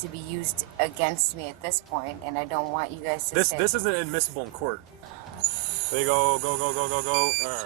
to be used against me at this point, and I don't want you guys to This isn't admissible in court. There you go, go, go, go, go, go. All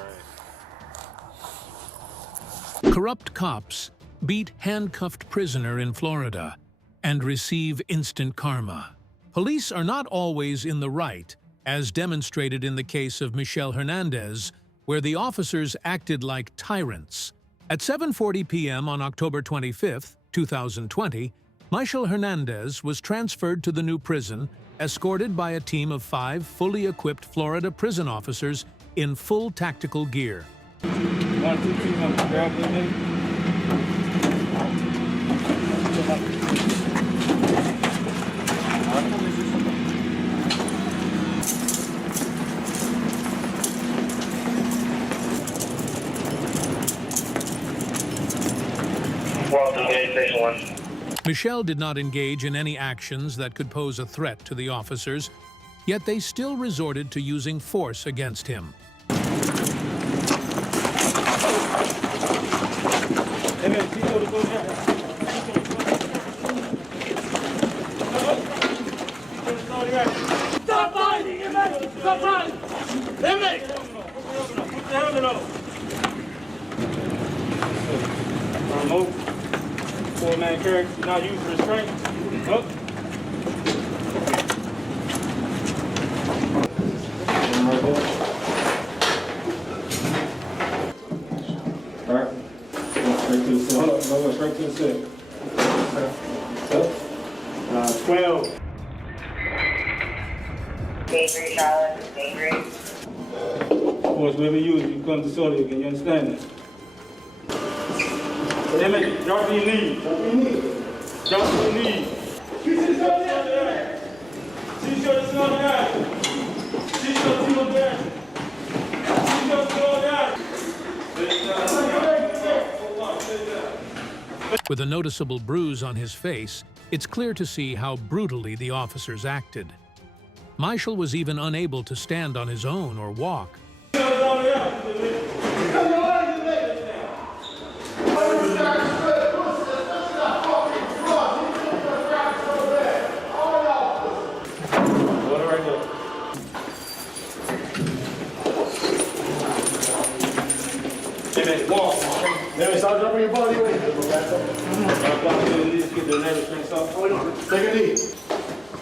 right. Corrupt cops beat handcuffed prisoner in Florida and receive instant karma. Police are not always in the right, as demonstrated in the case of Michelle Hernandez, where the officers acted like tyrants. At 7:40 p.m. on October 25, 2020, Michelle Hernandez was transferred to the new prison, escorted by a team of 5 fully equipped Florida prison officers in full tactical gear. 1, 2, 3, 1. Grab the minute. Michelle did not engage in any actions that could pose a threat to the officers, yet they still resorted to using force against him. Stop fighting! Stop fighting! Put the helmet on! Remove. 4-man carry. Not use restraint. Up. Right there. All right. Go straight to the cell. Hold up. Go straight to the cell. 12. Danger, Charlotte, danger. Force whatever you use, you come disorder again. You understand that? They make it. Drop to your knees. Drop to your knees. Drop to your knees. See shoulder there. See shoulder there. See shoulder there. See shoulder there. With a noticeable bruise on his face, it's clear to see how brutally the officers acted. Michelle was even unable to stand on his own or walk. Stop dropping your body away. Take a knee.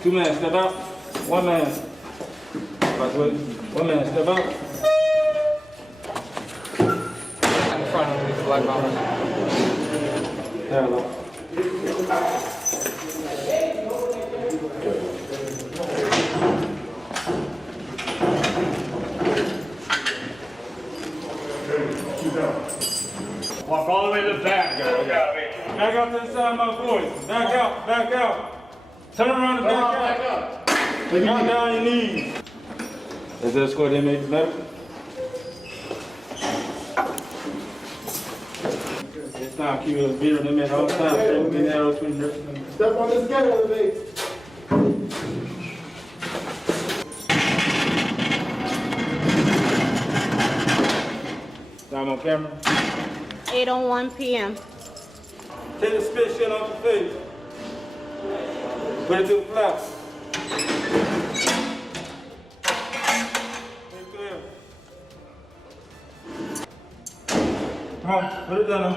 2 men, step out. 1 man. 1 man, step out. In front of me with the black mama. Hello. Walk all the way to the back. Back out to the side of my voice. Back out, back out. Turn around and back out. Drop down your knees. Is that a score they made better? It's time to keep it a beer. They made all the time. Step on this scale, baby. Time on camera. 8:01 p.m. Take the spit shit off your face. Put it to the flaps. Come on, put it down.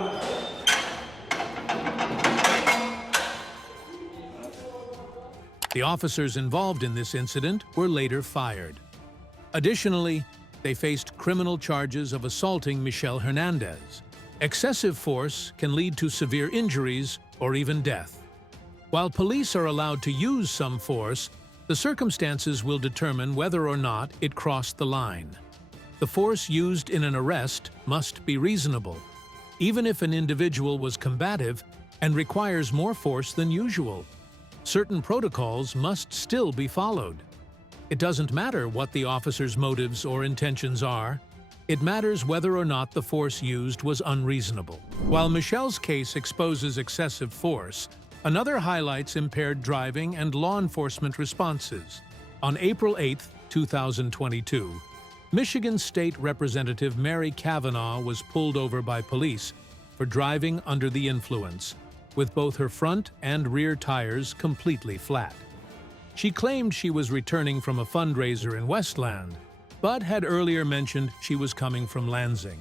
The officers involved in this incident were later fired. Additionally, they faced criminal charges of assaulting Michelle Hernandez. Excessive force can lead to severe injuries or even death. While police are allowed to use some force, the circumstances will determine whether or not it crossed the line. The force used in an arrest must be reasonable, even if an individual was combative and requires more force than usual. Certain protocols must still be followed. It doesn't matter what the officer's motives or intentions are. It matters whether or not the force used was unreasonable. While Michelle's case exposes excessive force, another highlights impaired driving and law enforcement responses. On April 8, 2022, Michigan State Representative Mary Kavanaugh was pulled over by police for driving under the influence. The officers involved in this incident were later fired. Additionally, they faced criminal charges of assaulting Michelle Hernandez. Excessive force can lead to severe injuries or even death. While police are allowed to use some force, the circumstances will determine whether or not it crossed the line. The force used in an arrest must be reasonable, even if an individual was combative and requires more force than usual. Certain protocols must still be followed. It matters whether or not the force used was unreasonable. While Michelle's case exposes excessive force, another highlights impaired driving and law enforcement responses. On April 8, 2022, with both her front and rear tires completely flat. She claimed she was returning from a fundraiser in Westland, but had earlier mentioned she was coming from Lansing.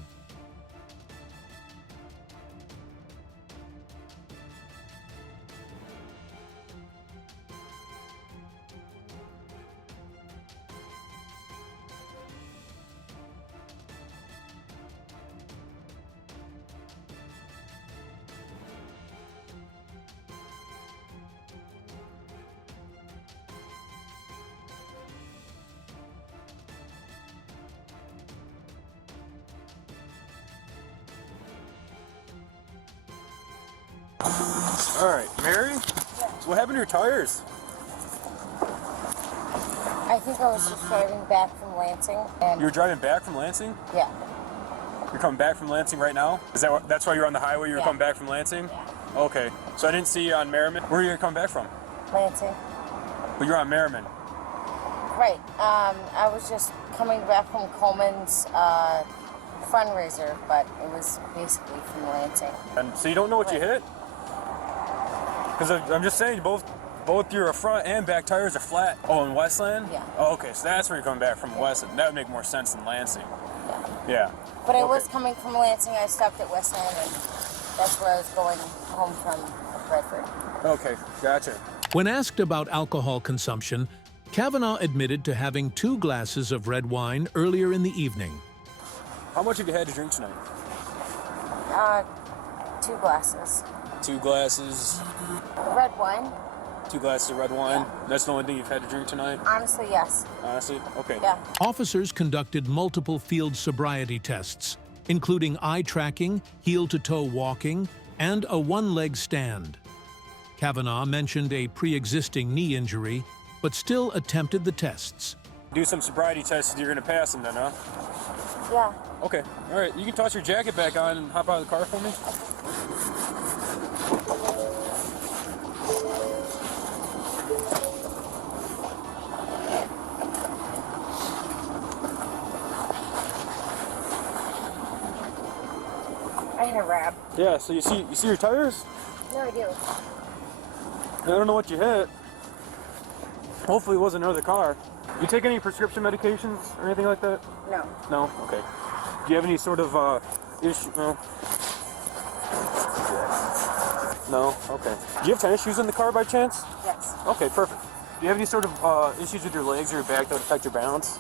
All right, Mary? So what happened to your tires? I think I was just driving back from Lansing, and You were driving back from Lansing? yeah, You're coming back from Lansing right now? That's why you're on the highway? You were Yeah. coming back from Lansing? Yeah. Okay. So I didn't see you on Merriman. Where are you coming back from? Lansing. But you're on Merriman. Right. I was just coming back from Coleman's fundraiser, but it was basically from Lansing. And so you don't know what you Right. hit? Because I'm just saying, both your front and back tires are flat. Oh, in Westland? Yeah. Oh, okay. So that's where you're coming back from, Westland. That would make more sense than Lansing. Yeah. Yeah. But I Okay. was coming from Lansing. I stopped at Westland, and that's where I was going home from Redford. Okay, gotcha. When asked about alcohol consumption, Kavanaugh admitted to having 2 glasses of red wine earlier in the evening. How much have you had to drink tonight? 2 glasses. 2 glasses. Red wine? 2 glasses of red wine. That's the only thing you've had to drink tonight? Honestly, yes. Honestly? Okay. Yeah. Officers conducted multiple field sobriety tests, including eye tracking, heel-to-toe walking, and a one-leg stand. Kavanaugh mentioned a pre-existing knee injury, but still attempted the tests. Do some sobriety tests, you're gonna pass them then, huh? Yeah. Okay, all right. You can toss your jacket back on and hop out of the car for me. I had a rab. Yeah, so you see your tires? No, I do. I don't know what you hit. Hopefully it wasn't another car. You take any prescription medications or anything like that? No. No? Okay. Do you have any sort of issue? No? No? Okay. Do you have tennis shoes in the car by chance? Yes. Okay, perfect. Do you have any sort of issues with your legs or your back that would affect your balance?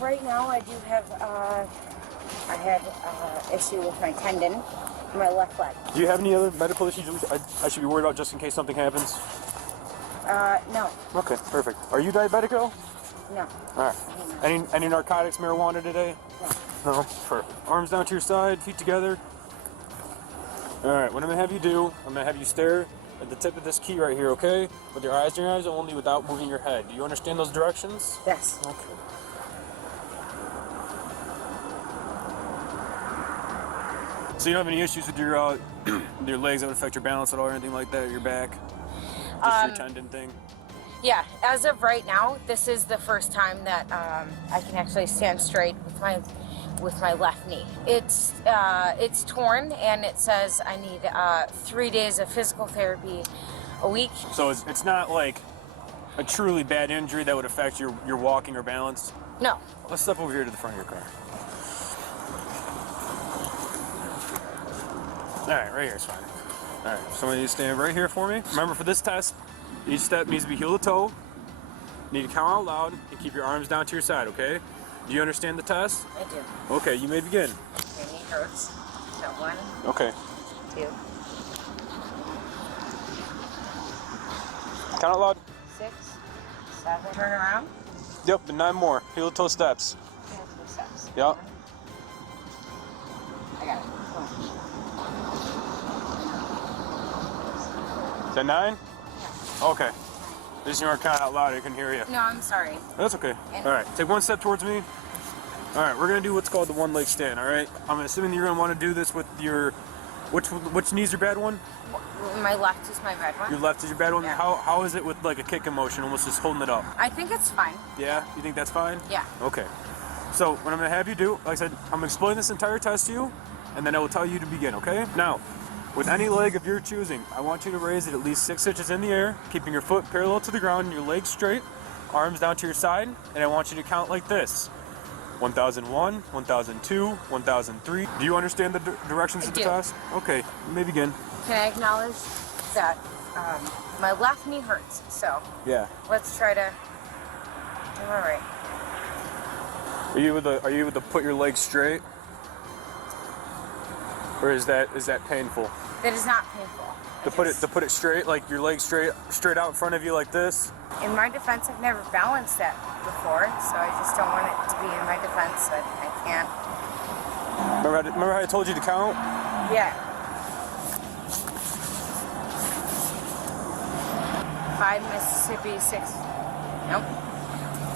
Right now I do have, I had issue with my tendon, in my left leg. Do you have any other medical issues I should be worried about just in case something happens? No. Okay, perfect. Are you diabetic at all? No. All right. Any narcotics, marijuana today? No. No. Perfect. Arms down to your side, feet together. All right. What I'm gonna have you do, I'm gonna have you stare at the tip of this key right here, okay? With your eyes in your eyes only, without moving your head. Do you understand those directions? Yes. Okay. So you don't have any issues with your your legs that would affect your balance at all, or anything like that, or your back? Just your tendon thing. Yeah, as of right now, this is the first time that I can actually stand straight with my left knee. It's torn, and it says I need 3 days of physical therapy a week. So it's not like a truly bad injury that would affect your walking or balance? No. Let's step over here to the front of your car. All right, right here is fine. All right, somebody needs to stand right here for me. Remember, for this test, each step needs to be heel to toe. You need to count out loud and keep your arms down to your side, okay? Do you understand the test? I do. Okay, you may begin. My knee hurts. So 1, Okay. 2, Count out loud. 6, 7. Turn around. Yep, and 9 more. Heel to toe steps. Steps. Yep. I got it. Is that 9? Okay. Just you want to count out loud, I couldn't hear you. No, I'm sorry. That's okay. All right, take 1 step towards me. All right, we're gonna do what's called the one leg stand. All right, I'm assuming that you're gonna want to do this with your, which knee's your bad one? My left is my bad Your one. left is your bad one. Yeah. How is it with like a kicking motion, almost just holding it up? I think it's fine. Yeah, you think that's fine? Yeah. Okay. So what I'm gonna have you do, like I said, I'm gonna explain this entire test to you, and then I will tell you to begin. Okay? Now, With any leg of your choosing, I want you to raise it at least 6 inches in the air, keeping your foot parallel to the ground and your legs straight, arms down to your side, and I want you to count like this. 1001, 1002, 1003. Do you understand the directions of the test? Okay, you may begin. Can I acknowledge that my left knee hurts, so Yeah. let's try to do all right. Are you able to put your legs straight? Or is that painful? That is not painful. To put it straight, like your legs straight out in front of you like this? In my defense, I've never balanced that before, so I just don't want it to be in my defense that I can't. Remember how I told you to count? Yeah. 5 Mississippi, 6. Nope.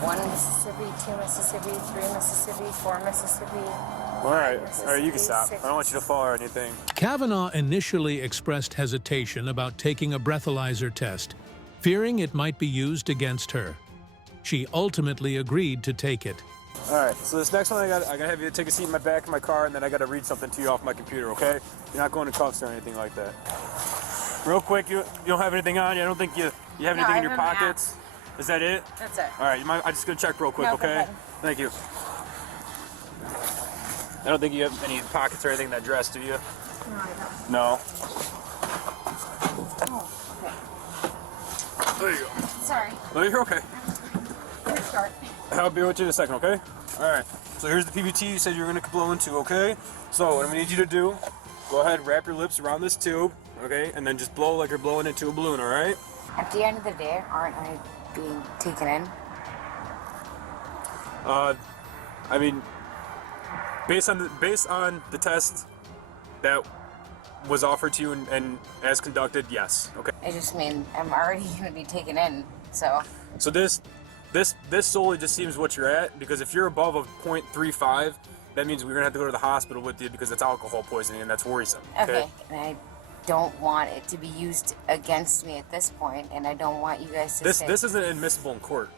1 Mississippi, 2 Mississippi, 3 Mississippi, 4 Mississippi. All right, you can stop. I don't want you to fall or anything. Kavanaugh initially expressed hesitation about taking a breathalyzer test, fearing it might be used against her. She ultimately agreed to take it. All right, so this next one, I gotta have you take a seat in my back of my car, and then I gotta read something to you off my computer, okay? You're not going to cuffs or anything like that. Real quick, you don't have anything on you? I don't think you have anything in your pockets? Is that it? That's it. All right, I'm just gonna check real quick, No, go okay? ahead. Thank you. I don't think you have any pockets or anything in that dress, do you? No, I don't. No. Oh, okay. There you go. Sorry. No, you're okay. Good start. I'll be with you in a second, okay? All right. So here's the PBT you said you were gonna blow into, okay? So what I'm gonna need you to do, go ahead, wrap your lips around this tube, okay? And then just blow like you're blowing into a balloon, all right? At the end of the day, aren't I being taken in? I mean, based on the test that was offered to you and as conducted, yes. Okay. I just mean I'm already going to be taken in, so. So this solely just seems what you're at, because if you're above a 0.35, that means we're gonna have to go to the hospital with you because it's alcohol poisoning and that's worrisome. Okay. And I don't want it to be used against me at this point, and I don't want you guys to say. This isn't admissible in court.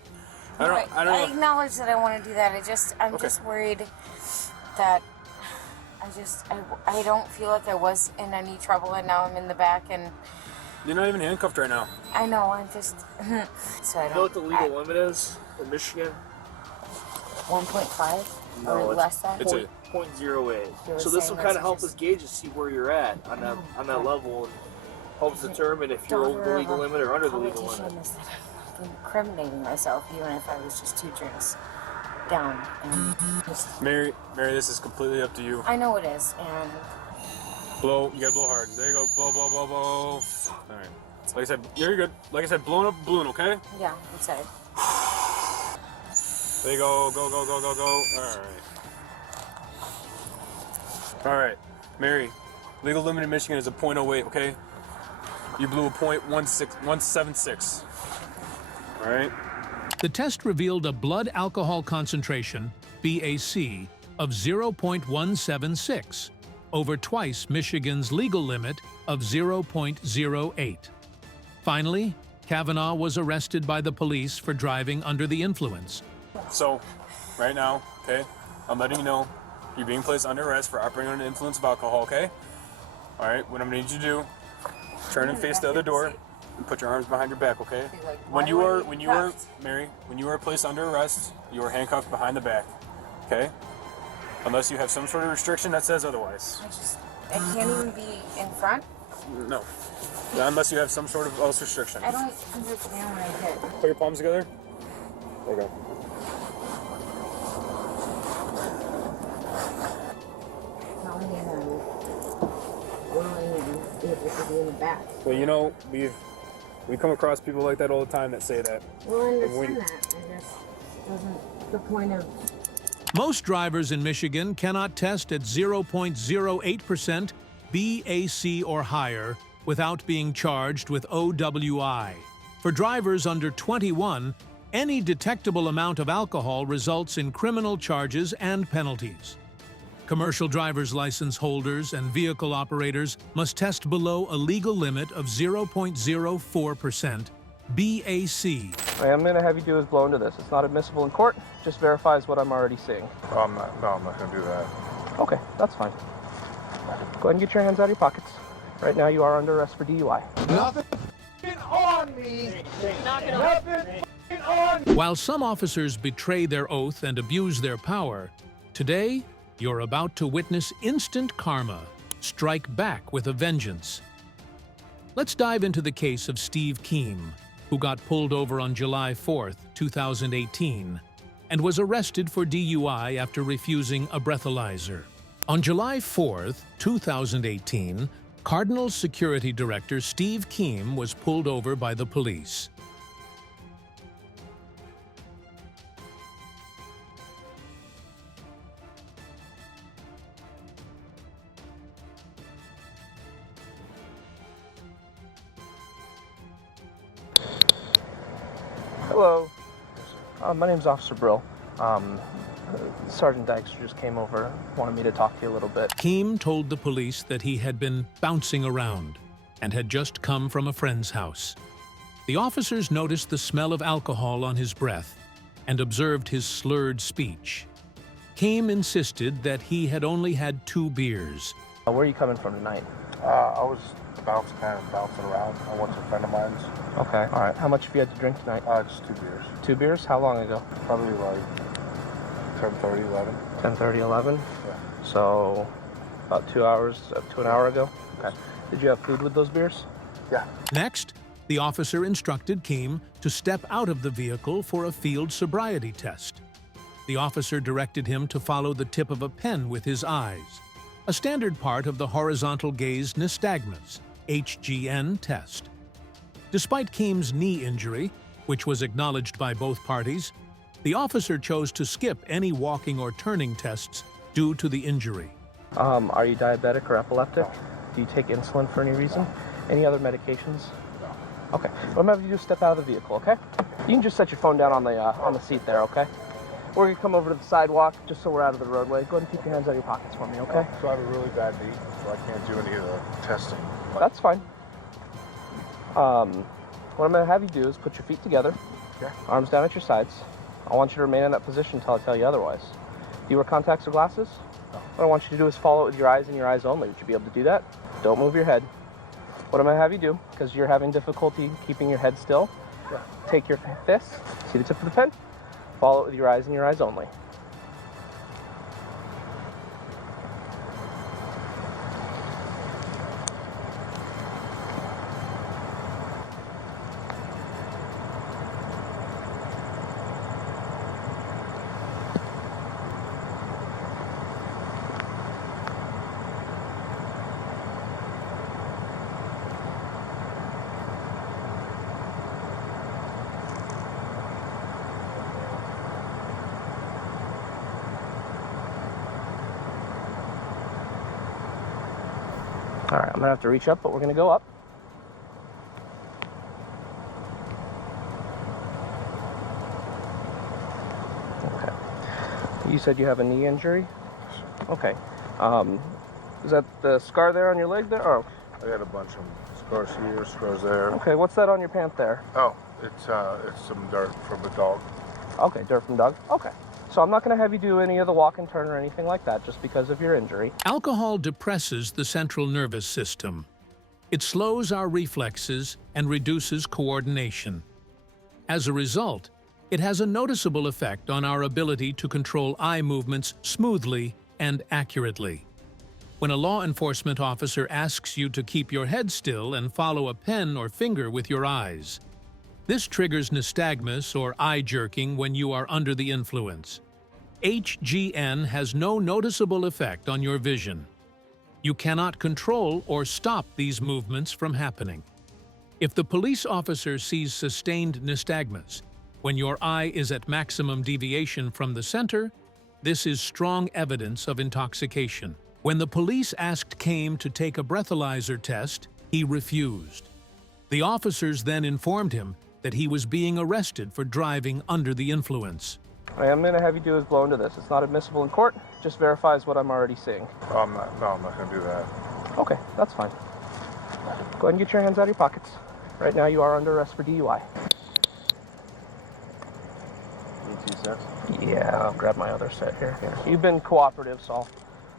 I I don't. acknowledge that I want to do that. I'm Okay. just worried that I don't feel like I was in any trouble, and now I'm in the back, and You're not even handcuffed right now. I know I'm just so I You know what the legal limit is in Michigan? 1.5 No, or it's- less than. It's a 0.08. You were So this saying will kind those of help are us just- gauge to see where you're at on that level, and helps determine if you're over the legal limit or under the legal limit. Is that I'm incriminating myself, even if I was just 2 drinks down. And just, Mary, this is completely up to you. I know it is, and Blow. You gotta blow hard. There you go. Blow, blow, blow, blow. All right. Like I said, you're good. Like I said, blowing up a balloon, okay? yeah, inside. There you go. Go, go, go, go, go. All right. Mary, legal limit in Michigan is a 0.08, okay? You blew a 0.176. All right? The test revealed a blood alcohol concentration, BAC, of 0.176, over twice Michigan's legal limit of 0.08. Finally, Kavanaugh was arrested by the police for driving under the influence. So, right now, okay, I'm letting you know you're being placed under arrest for operating under the influence of alcohol, okay? All right, what I'm gonna need you to do, turn and face the other door and put your arms behind your back, okay? When you are, Mary, when you are placed under arrest, you are handcuffed behind the back, okay? Unless you have some sort of restriction that says otherwise. I can't even be in front. No. Unless you have some sort of else restriction. I don't understand what I did. Put your palms together. There you go. How many able to be in the back? Well, you know, we come across people like that all the time that say that. Well, I understand that. I guess wasn't the point of. Most drivers in Michigan cannot test at 0.08% BAC or higher without being charged with OWI. For drivers under 21, any detectable amount of alcohol results in criminal charges and penalties. Commercial driver's license holders and vehicle operators must test below a legal limit of 0.04% BAC. What I'm going to have you do is blow into this. It's not admissible in court. Just verifies what I'm already seeing. I'm not going to do that. Okay, that's fine. Go ahead and get your hands out of your pockets. Right now you are under arrest for DUI. Nothing on me. Nothing on me. While some officers betray their oath and abuse their power, today you're about to witness instant karma strike back with a vengeance. Let's dive into the case of Steve Keem, who got pulled over on July 4th, 2018, and was arrested for DUI after refusing a breathalyzer. On July 4th, 2018, Cardinal Security Director Steve Keem was pulled over by the police. Hello. My name's Officer Brill. Sergeant Dykstra just came over, wanted me to talk to you a little bit. Keem told the police that he had been bouncing around and had just come from a friend's house. The officers noticed the smell of alcohol on his breath and observed his slurred speech. Keem insisted that he had only had 2 beers. Where are you coming from tonight? I was kind of bouncing around. I went to a friend of mine's. Okay. All right. How much have you had to drink tonight? Just 2 beers. 2 beers? How long ago? Probably like 10:30, 11. 10:30, 11? Yeah. So about 2 hours, up to an hour ago? Okay. Did you have food with those beers? Yeah. Next, the officer instructed Keem to step out of the vehicle for a field sobriety test. The officer directed him to follow the tip of a pen with his eyes, a standard part of the horizontal gaze nystagmus, HGN test. Despite Keem's knee injury, which was acknowledged by both parties, the officer chose to skip any walking or turning tests due to the injury. Are you diabetic or epileptic? No. Do you take insulin for any reason? No. Any other medications? No. Okay. What I'm gonna have you do is step out of the vehicle, okay? You can just set your phone down on the seat there, okay? We're gonna come over to the sidewalk just so we're out of the roadway. Go ahead and keep your hands out of your pockets for me, okay? So I have a really bad knee, so I can't do any of the testing. That's fine. What I'm gonna have you do is put your feet together, Yeah. arms down at your sides. I want you to remain in that position until I tell you otherwise. Do you wear contacts or glasses? No. What I want you to do is follow it with your eyes and your eyes only. Would you be able to do that? Don't move your head. What I'm gonna have you do, because you're having difficulty keeping your head still, Yeah. take your fist, see the tip of the pen, follow it with your eyes and your eyes only. All right, I'm gonna have to reach up, but we're gonna go up. Okay. You said you have a knee injury? Okay. Is that the scar there on your leg there? Oh, I got a bunch of scars here, scars there. okay. What's that on your pant there? Oh, it's some dirt from the dog. Okay, dirt from dog. Okay. So I'm not going to have you do any of the walk and turn or anything like that just because of your injury. Alcohol depresses the central nervous system. It slows our reflexes and reduces coordination. As a result, it has a noticeable effect on our ability to control eye movements smoothly and accurately. When a law enforcement officer asks you to keep your head still and follow a pen or finger with your eyes, this triggers nystagmus or eye jerking when you are under the influence. HGN has no noticeable effect on your vision. You cannot control or stop these movements from happening. If the police officer sees sustained nystagmus, when your eye is at maximum deviation from the center, this is strong evidence of intoxication. When the police asked Keem to take a breathalyzer test, he refused. The officers then informed him that he was being arrested for driving under the influence. What I'm going to have you do is blow into this. It's not admissible in court, just verifies what I'm already seeing. Oh, I'm not going to do that. Okay, that's fine. Go ahead and get your hands out of your pockets. Right now you are under arrest for DUI. Need 2 cents? Yeah, I'll grab my other set here. You've been cooperative, so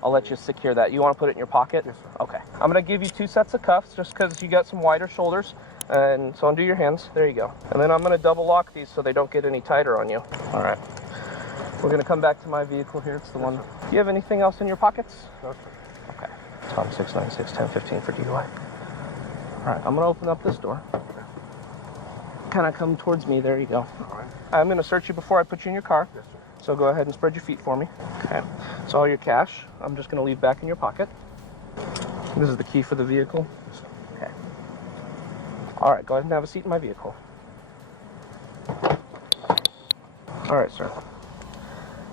I'll let you secure that. You want to put it in your pocket? Yes, sir. Okay. I'm going to give you 2 sets of cuffs just because you got some wider shoulders. And so undo your hands. There you go. And then I'm going to double lock these so they don't get any tighter on you. All right. We're going to come back to my vehicle here. It's the one. Do you have anything else in your pockets? No, sir. Okay. Tom 696 1015 for DUI. All right. I'm going to open up this door. Kind of come towards me. There you go. All right. I'm going to search you before I put you in your car. Yes, sir. So go ahead and spread your feet for me. Okay. So all your cash, I'm just going to leave back in your pocket. This is the key for the vehicle. Yes, sir. Okay. All right, go ahead and have a seat in my vehicle. All right, sir.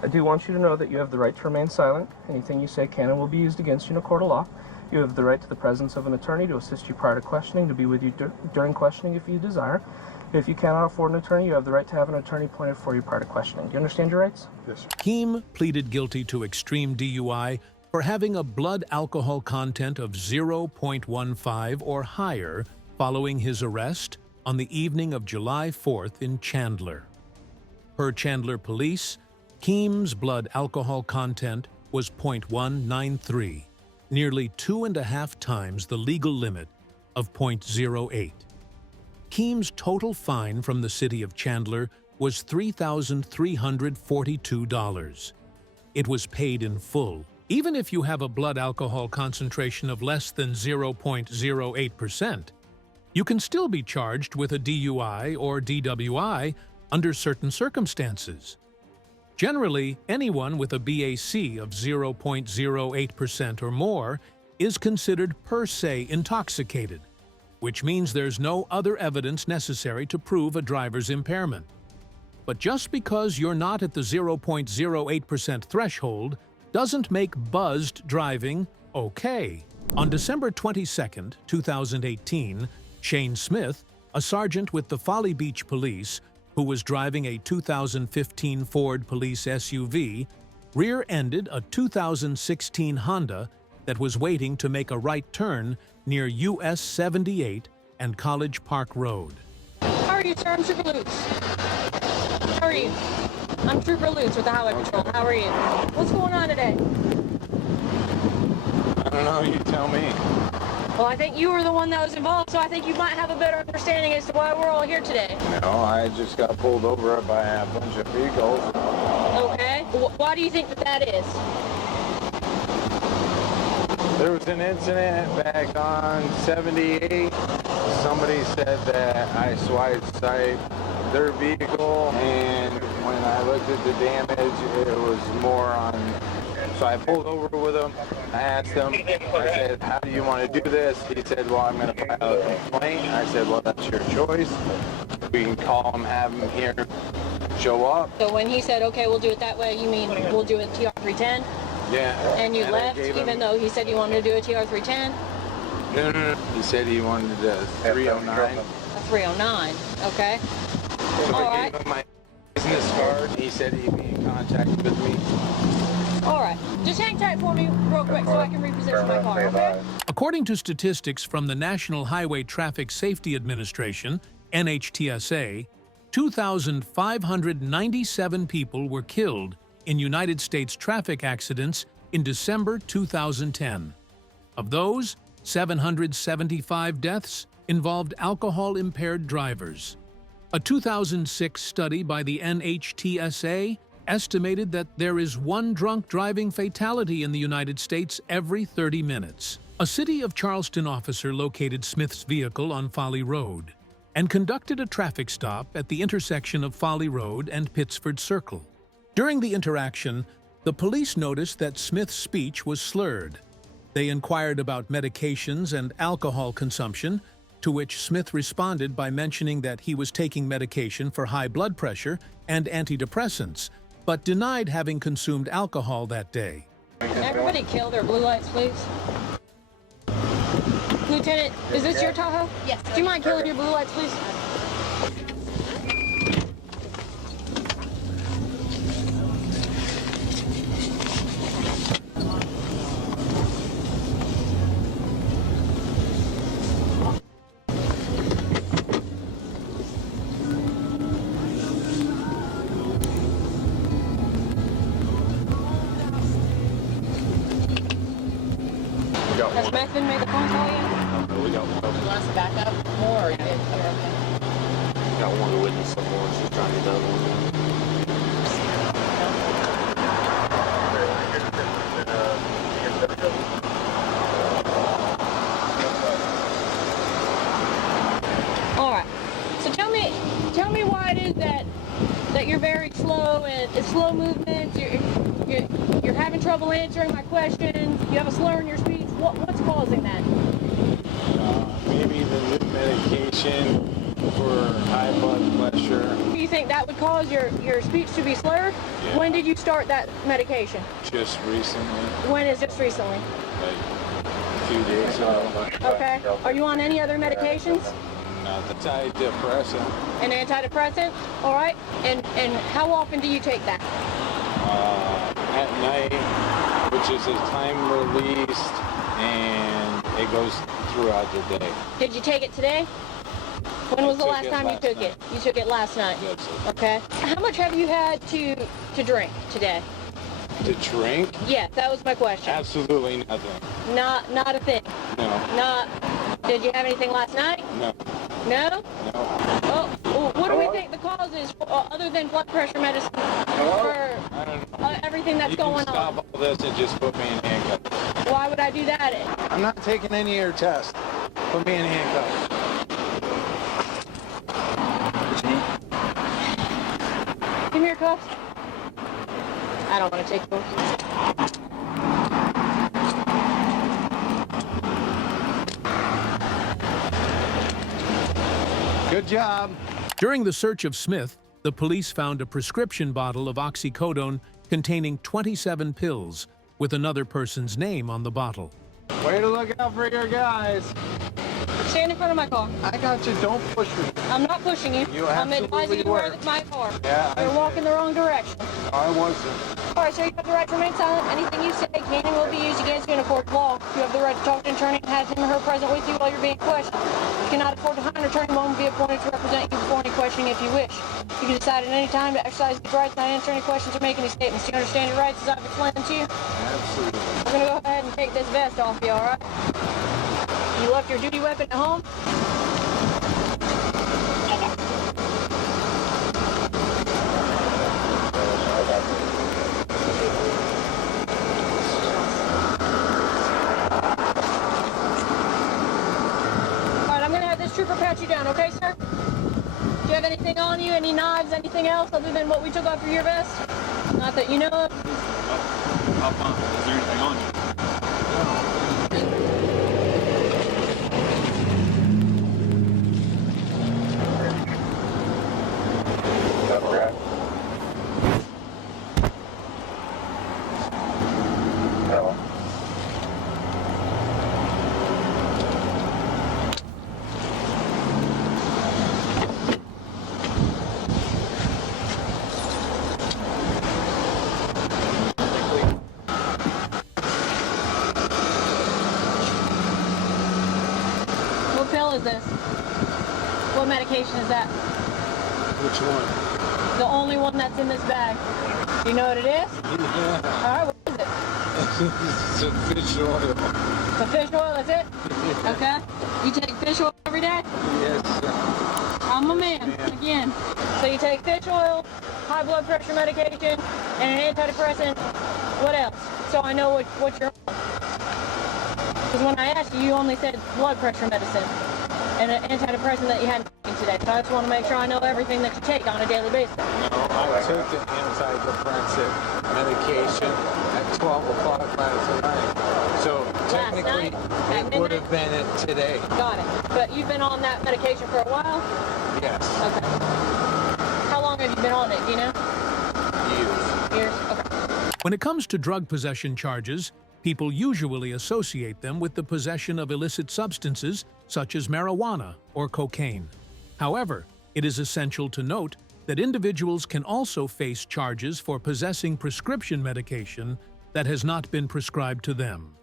I do want you to know that you have the right to remain silent. Anything you say can and will be used against you in a court of law. You have the right to the presence of an attorney to assist you prior to questioning, to be with you during questioning if you desire. If you cannot afford an attorney, you have the right to have an attorney appointed for you prior to questioning. Do you understand your rights? Yes, sir. Keem pleaded guilty to extreme DUI for having a blood alcohol content of 0.15 or higher following his arrest on the evening of July 4th in Chandler. Per Chandler Police, Keem's blood alcohol content was 0.193, nearly 2.5 times the legal limit of 0.08. Keem's total fine from the city of Chandler was $3,342. It was paid in full. Even if you have a blood alcohol concentration of less than 0.08%, you can still be charged with a DUI or DWI under certain circumstances. Generally, anyone with a BAC of 0.08% or more is considered per se intoxicated, which means there's no other evidence necessary to prove a driver's impairment. But just because you're not at the 0.08% threshold doesn't make buzzed driving okay. On December 22, 2018, Shane Smith, a sergeant with the Folly Beach Police, who was driving a 2015 Ford Police SUV, rear-ended a 2016 Honda that was waiting to make a right turn near US 78 and College Park Road. How are you, sir? I'm Trooper Lutz. How are you? I'm Trooper Lutz with the Highway Patrol. How are you? What's going on today? I don't know, you tell me. Well, I think you were the one that was involved, so I think you might have a better understanding as to why we're all here today. No, I just got pulled over by a bunch of vehicles. Okay. Why do you think that is? There was an incident back on 78. Somebody said that I swiped their vehicle, and when I looked at the damage, it was more on. So I pulled over with him. I asked him, I said, how do you want to do this? He said, well, I'm going to file a complaint. I said, well, that's your choice. We can call him, have him here, show up. So when he said, okay, we'll do it that way, you mean we'll do it TR 310? Yeah. And you left, even though he said he wanted to do a TR 310? No. He said he wanted a 309. A 309, okay. So I gave him my business card. He said he'd be in contact with me. All right. Just hang tight for me real quick so I can reposition my car, okay? According to statistics from the National Highway Traffic Safety Administration, NHTSA, 2,597 people were killed in United States traffic accidents in December 2010. Of those, 775 deaths involved alcohol-impaired drivers. A 2006 study by the NHTSA estimated that there is one drunk driving fatality in the United States every 30 minutes. A City of Charleston officer located Smith's vehicle on Folly Road and conducted a traffic stop at the intersection of Folly Road and Pittsford Circle. During the interaction, the police noticed that Smith's speech was slurred. They inquired about medications and alcohol consumption, to which Smith responded by mentioning that he was taking medication for high blood pressure and antidepressants, but denied having consumed alcohol that day. Can everybody kill their blue lights, please? Lieutenant, is this your Tahoe? Yes. Do you mind killing your blue lights, please? got Has one. Bethany made the phone call yet? We got one. You want us to back up more? Or you're okay? Got one to witness some more. She's trying to get the other one. All right. So tell me why it is that you're very slow and it's slow movements. You're having trouble answering my questions. You have a slur in your speech. What's causing that? Maybe the new medication for high blood pressure. Do you think that would cause your speech to be slurred? Yeah. When did you start that medication? Just recently, When is just recently? like a few days ago. Okay. Are you on any other medications? Not the antidepressant. An antidepressant? All right. And how often do you take that? At night, which is a time released, and it goes throughout the day. Did you take it today? When was the took last it time you last took night. it? You took it last night. Yes. Okay. How much have you had to drink today? To drink? Yeah, that was my question. Absolutely nothing. Not a thing. No. Not. Did you have anything last night? No. No? No. Oh, what do we think the cause is, other than blood pressure medicine, for I don't know. everything that's You going can stop on? all this and just put me in handcuffs. Why would I do that? I'm not taking any of your tests. Put me in handcuffs. Give me your cuffs. I don't want to take those. Good job. During the search of Smith, the police found a prescription bottle of oxycodone containing 27 pills, with another person's name on the bottle. Way to look out for your guys. Stand in front of my car. I got you. Don't push me. I'm not pushing you. You I'm advising you to absolutely where were. my car. Yeah, I You're did. walking the wrong direction. I wasn't. All right, so you have the right to remain silent. Anything you say can and will be used against you in a court of law. You have the right to talk to an attorney and have him or her present with you while you're being questioned. You cannot afford to hire an attorney. One will be appointed to represent you before any questioning if you wish. You can decide at any time to exercise these rights, not answer any questions or make any statements. Do you understand your rights as I've explained them to you? Absolutely. I'm going to go ahead and take this vest off you, all right? You left your duty weapon at home? Trooper pat you down, okay, sir? Do you have anything on you? Any knives, anything else other than what we took off of your vest? Not that you know of? How fun? Is there anything on you? What pill is this? What medication is that? Which one? The only one that's in this bag. Do you know what it is? Yeah. All right, what is it? It's a fish oil. The fish oil, that's it? Okay. You take fish oil every day? Yes, sir. I'm a man, again. So you take fish oil, high blood pressure medication, and an antidepressant. What else? So I know what you're on. Because when I asked you, you only said blood pressure medicine and an antidepressant that you hadn't taken today. So I just want to make sure I know everything that you take on a daily basis. No, I took the antidepressant medication at 12 o'clock last night. So technically, night? it would have been it today. Got it. But you've been on that medication for a while? Yes. Okay. How long have you been on it, do you know? Years. Okay. When it comes to drug possession charges, people usually associate them with the possession of illicit substances such as marijuana or cocaine. However, it is essential to note that individuals can also face charges for possessing prescription medication that has not been prescribed to them.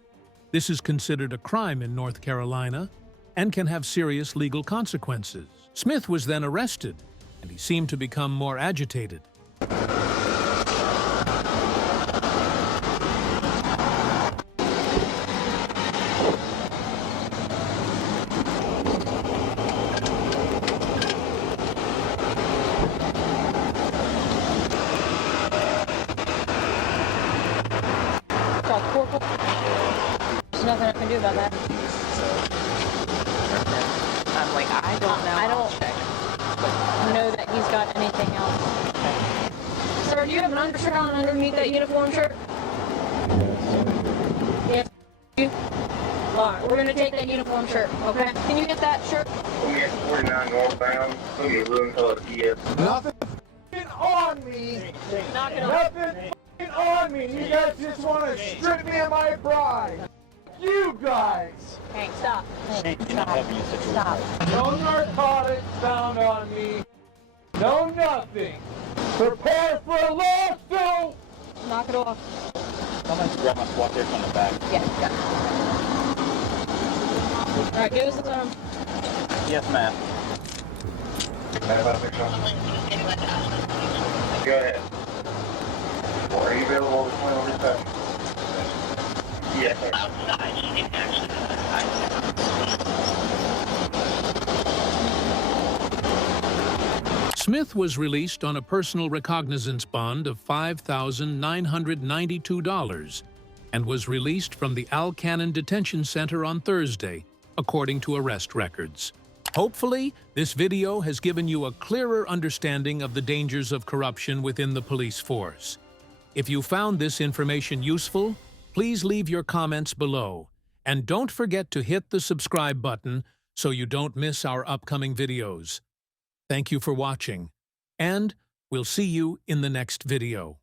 This is considered a crime in North Carolina and can have serious legal consequences. Smith was then arrested, and he seemed to become more agitated. do about that? I'm like, I don't know. I don't I'll check. know that he's got anything else. Sir, do you have an undershirt on underneath that uniform shirt? Yes. Alright, we're gonna take that uniform shirt, okay? Can you get that shirt? We're 49 northbound. We'll be room color PS. Nothing f***ing on me. Knock it off. Nothing f***ing on me. You guys just want to strip me of my bride. You guys. Hank, stop. Stop. No narcotics found on me. No nothing. Prepare for a lawsuit. Knock it off. Someone's grab my squat there from the back. Yeah. Alright, give us the time. Yes, ma'am. Go ahead. Are you available to point on reception? Yes, sir. Smith was released on a personal recognizance bond of $5,992 and was released from the Al Cannon Detention Center on Thursday, according to arrest records. Hopefully, this video has given you a clearer understanding of the dangers of corruption within the police force. If you found this information useful, please leave your comments below, and don't forget to hit the subscribe button so you don't miss our upcoming videos. Thank you for watching, and we'll see you in the next video.